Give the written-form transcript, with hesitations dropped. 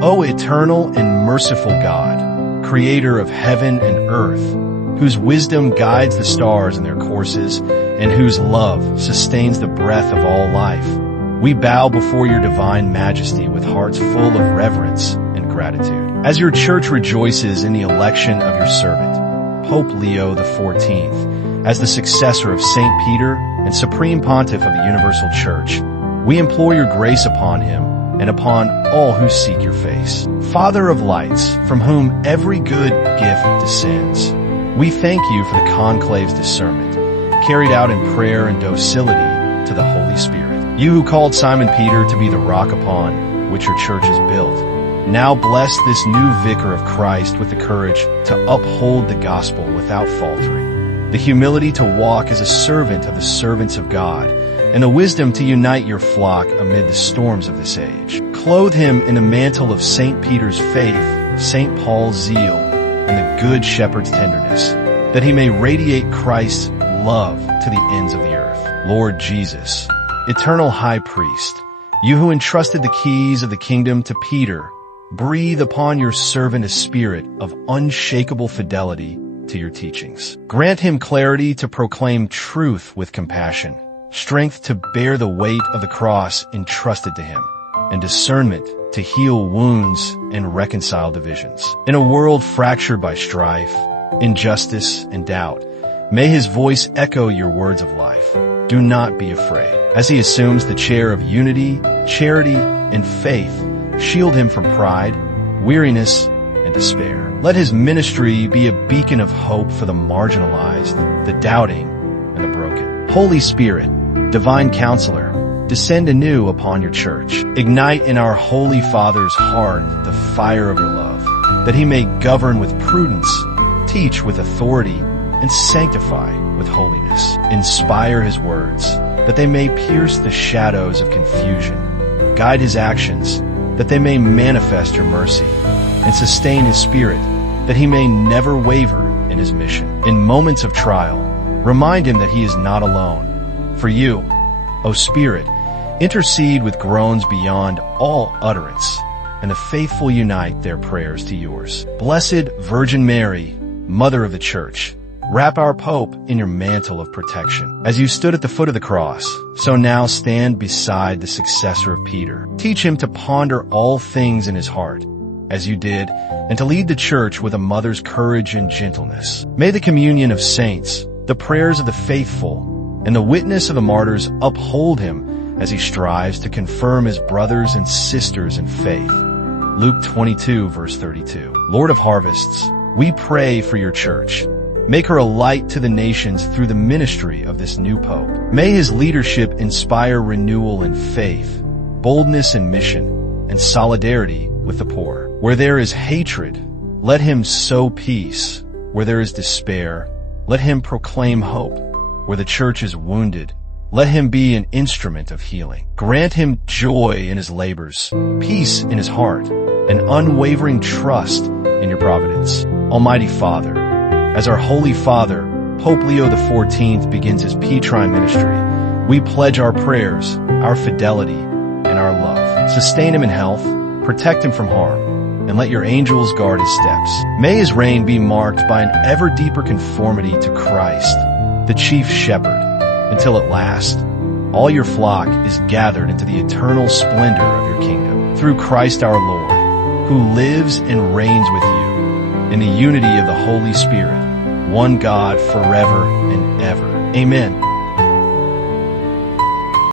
O eternal and merciful God, creator of heaven and earth, whose wisdom guides the stars in their courses, and whose love sustains the breath of all life, we bow before your divine majesty with hearts full of reverence and gratitude. As your church rejoices in the election of your servant, Pope Leo XIV, as the successor of St. Peter and Supreme Pontiff of the Universal Church, we implore your grace upon him and upon all who seek your face. Father of lights, from whom every good gift descends, we thank you for the conclave's discernment, carried out in prayer and docility to the Holy Spirit. You who called Simon Peter to be the rock upon which your church is built, now bless this new Vicar of Christ with the courage to uphold the gospel without faltering, the humility to walk as a servant of the servants of God, and the wisdom to unite your flock amid the storms of this age. Clothe him in the mantle of St. Peter's faith, St. Paul's zeal, and the Good Shepherd's tenderness, that he may radiate Christ's love to the ends of the earth. Lord Jesus, eternal High Priest, you who entrusted the keys of the kingdom to Peter, breathe upon your servant a spirit of unshakable fidelity to your teachings. Grant him clarity to proclaim truth with compassion, strength to bear the weight of the cross entrusted to him, and discernment to heal wounds and reconcile divisions. In a world fractured by strife, injustice, and doubt, may his voice echo your words of life. Do not be afraid. As he assumes the chair of unity, charity, and faith, shield him from pride, weariness, and despair. Let his ministry be a beacon of hope for the marginalized, the doubting, and the broken. Holy Spirit, divine counselor, descend anew upon your church. Ignite in our Holy Father's heart the fire of your love, that he may govern with prudence, teach with authority, and sanctify with holiness. Inspire his words, that they may pierce the shadows of confusion. Guide his actions, that they may manifest your mercy, and sustain his spirit, that he may never waver in his mission. In moments of trial, remind him that he is not alone. For you, O Spirit, intercede with groans beyond all utterance, and the faithful unite their prayers to yours. Blessed Virgin Mary, Mother of the Church, wrap our Pope in your mantle of protection. As you stood at the foot of the cross, so now stand beside the successor of Peter. Teach him to ponder all things in his heart, as you did, and to lead the church with a mother's courage and gentleness. May the communion of saints, the prayers of the faithful, and the witness of the martyrs uphold him as he strives to confirm his brothers and sisters in faith. Luke 22, verse 32. Lord of harvests, we pray for your church. Make her a light to the nations through the ministry of this new Pope. May his leadership inspire renewal in faith, boldness in mission, and solidarity with the poor. Where there is hatred, let him sow peace. Where there is despair, let him proclaim hope. Where the church is wounded, let him be an instrument of healing. Grant him joy in his labors, peace in his heart, and unwavering trust in your providence. Almighty Father, as our Holy Father, Pope Leo XIV, begins his Petrine ministry, we pledge our prayers, our fidelity, and our love. Sustain him in health, protect him from harm, and let your angels guard his steps. May his reign be marked by an ever deeper conformity to Christ, the chief shepherd, until at last, all your flock is gathered into the eternal splendor of your kingdom. Through Christ our Lord, who lives and reigns with you, in the unity of the Holy Spirit, one God forever and ever. Amen.